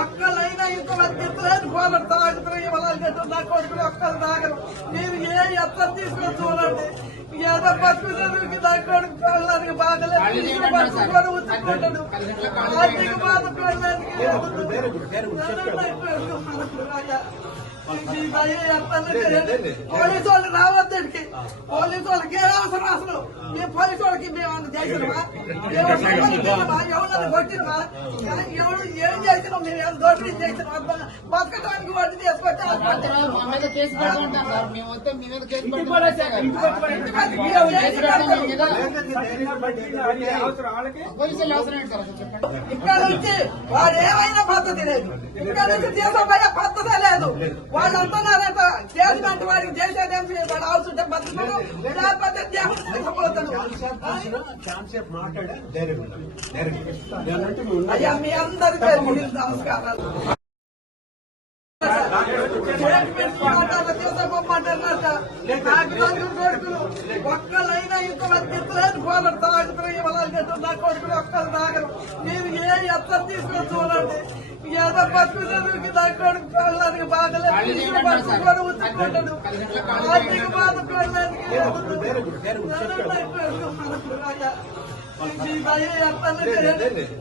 ఒక్కలైనా ఇంతమంది ఎత్తులేదు పోరాడు తాగుతున్నాయి వాళ్ళ నా కొడుకులు ఒక్కరు తాగరు. మీరు ఏ ఎత్తలు తీసుకొని చూడండి. ఏదో బతుకు చదువుకి నా కొడుకు చూడడానికి బాగలేదు. బతుకుని ఉంచుకుంటాడు. ఆర్థిక బాధపడడానికి పోలీసు వాళ్ళు రావద్దండి. పోలీసు వాళ్ళకి ఏ అవసరం అసలు? మేము పోలీసు వాళ్ళకి మేము చేసినమా? ఎవరు కొట్టినమా? ఎవరు ఏం చేసినాం? మేము ఏం దోషులు చేసినాం? బతకడానికి వాటిని తీసుకొచ్చి ఇక్కడ నుంచి వాడు ఏమైనా పద్ధతి లేదు. ఇక్కడ నుంచి తీసుకుపోయే పద్ధతే లేదు. వాళ్ళు అంటున్నారట స్టేట్మెంట్ వాడికి చేసేదేం వాడు అవసరం బతుకుతాడు లేకపోతే అయ్యా మీ అందరికీ నమస్కారాలు. ఒక్కలైనా ఇంతమంది ఎత్తులేదు పోరాడు తాగుతున్నాయి వాళ్ళ నా కొడుకులు ఒక్కరు తాగరు. మీరు ఏ ఎత్తలు తీసుకొని చూడండి. ఏదో బతుకు చదువుకి నా కొడుకు చూడడానికి బాగలేదు. బతుకుని ఉంచుకుంటాడు. ఆర్థిక బాధపడడానికి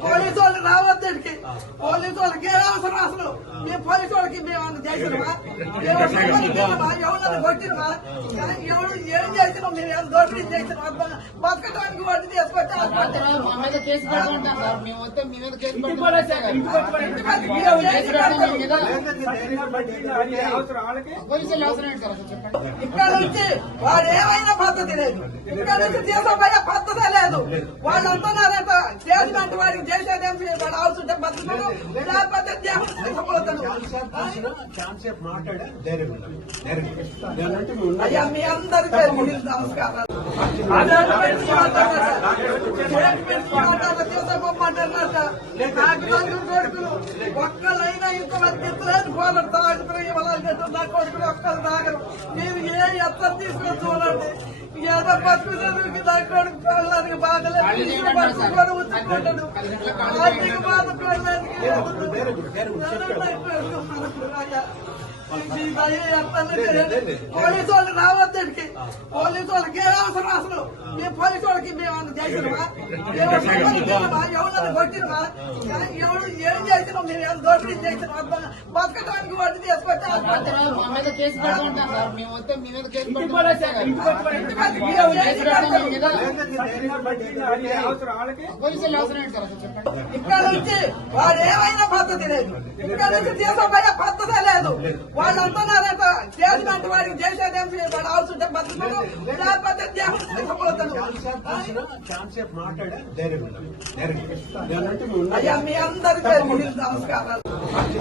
పోలీసు వాళ్ళు రావద్దండి. పోలీసు వాళ్ళకి ఏ అవసరం అసలు? మేము పోలీసు వాళ్ళకి మేము చేసినమా? ఎవరు కొట్టినమా? ఎవరు ఏం చేసినాం? మేము ఏం దోషులు చేసినాం? బతకడానికి వాటిని తీసుకొచ్చి ఇక్కడ నుంచి వాడు ఏమైనా పద్ధతి లేదు. ఇక్కడ నుంచి తీసుకుపోయే పద్ధతే లేదు. వాళ్ళు అంటున్నారట స్టేట్మెంట్ వాడికి చేసేదేం వాడు అవసరం బతుకుతాడు లేకపోతే అయ్యా మీ అందరికీ నమస్కారాలు. ఒక్కలైనా ఇంతమంది ఎత్తులేదు పోరాడు తాగుతున్నాయి వాళ్ళ నా కొడుకులు ఒక్కరు తాగరు. మీరు ఏ ఎత్తలు తీసుకొని చూడండి. ఏదో బతుకు చదువుకి నా కొడుకు చూడడానికి బాగలేదు. బతుకుని ఉంచుకుంటాడు. ఆర్థిక బాధపడడానికి పోలీసు వాళ్ళు రావద్దండి. పోలీసు వాళ్ళకి ఏ అవసరం అసలు? మేము పోలీసు వాళ్ళకి మేము చేసినమా? ఎవరు కొట్టినమా? ఎవరు ఏం చేసినాం? మేము ఏం దోషులు చేసినాం? బతకడానికి వాటిని తీసుకొచ్చి ఇక్కడ నుంచి వాడు ఏమైనా పద్ధతి లేదు. ఇక్కడ నుంచి తీసుకుపోయే పద్ధతే లేదు. వాళ్ళు అంటున్నారట స్టేట్మెంట్ వాడికి చేసేదేం వాడు అవసరం బతుకుతాడు లేకపోతే అయ్యా మీ అందరికీ నమస్కారాలు.